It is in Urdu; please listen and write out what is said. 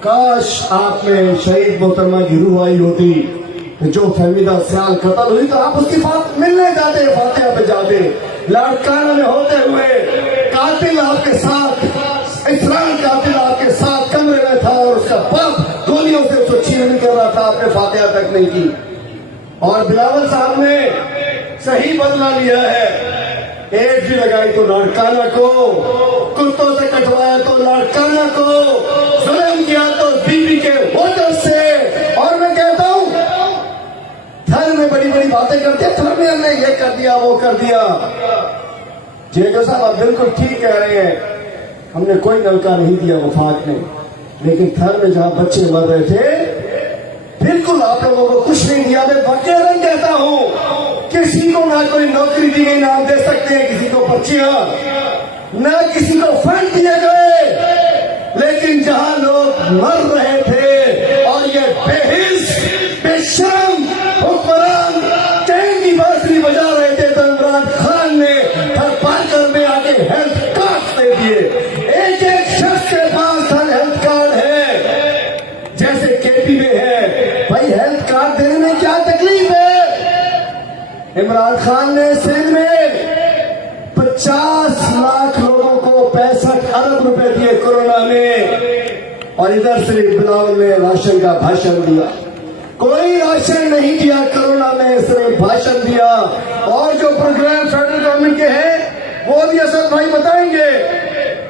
کاش آپ میں شہید محترمہ کی روح آئی ہوتی، جو فہمیدہ سیال قتل ہوئی تو آپ اس کی بات ملنے جاتے، فاتحہ پہ جاتے۔ لاڑکانہ میں ہوتے ہوئے قاتل آپ کے ساتھ، اسرائیل قاتل آپ کے ساتھ کمرے میں تھا اور اس کا باپ گولیوں سے اس کو کر رہا تھا، آپ نے فاتحہ تک نہیں کی۔ اور بلاول صاحب نے صحیح بدلہ لیا ہے۔ ایڈ بھی لگائی تو لاڑکانہ کو۔ کتوں سے کٹوایا تو لاڑکانہ کو۔ ظلم کیا تو بیوی کے ووٹر سے۔ اور میں کہتا ہوں، تھر میں بڑی بڑی باتیں کرتے ہیں، تھر میں ہم نے یہ کر دیا، وہ کر دیا۔ جیگو صاحب آپ بالکل ٹھیک کہہ رہے ہیں، ہم نے کوئی نلکا نہیں دیا، وفات میں لیکن تھر میں جہاں بچے مر رہے تھے، بالکل آپ لوگوں کو کچھ نہیں دیا، میں وغیرہ کہتا ہوں کسی کو نہ کوئی نوکری دی گئی نہ ہم دے سکتے ہیں کسی کو بچیاں نہ کسی کو فنڈ دیے گئے لیکن جہاں لوگ مر رہے تھے اور یہ بے حس بے شرم حکمران کہیں کی بجا رہے تھے، تو عمران خان نے ہر پارکر میں آ کے ہیلتھ کارڈ دے دیے۔ ایک ایک شخص کے پاس ہر ہیلتھ کارڈ ہے۔ جیسے کے پی میں ہے۔ بھائی، ہیلتھ کارڈ دینے میں کیا تکلیف عمران خان نے سندھ میں پچاس لاکھ لوگوں کو پینسٹھ ارب روپے دیے کورونا میں اور ادھر سے بلاول میں راشن کا بھاشن دیا۔ کوئی راشن نہیں دیا کرونا میں، صرف بھاشن دیا۔ اور جو پروگرام فیڈرل گورنمنٹ کے ہیں، وہ بھی اسد بھائی بتائیں گے۔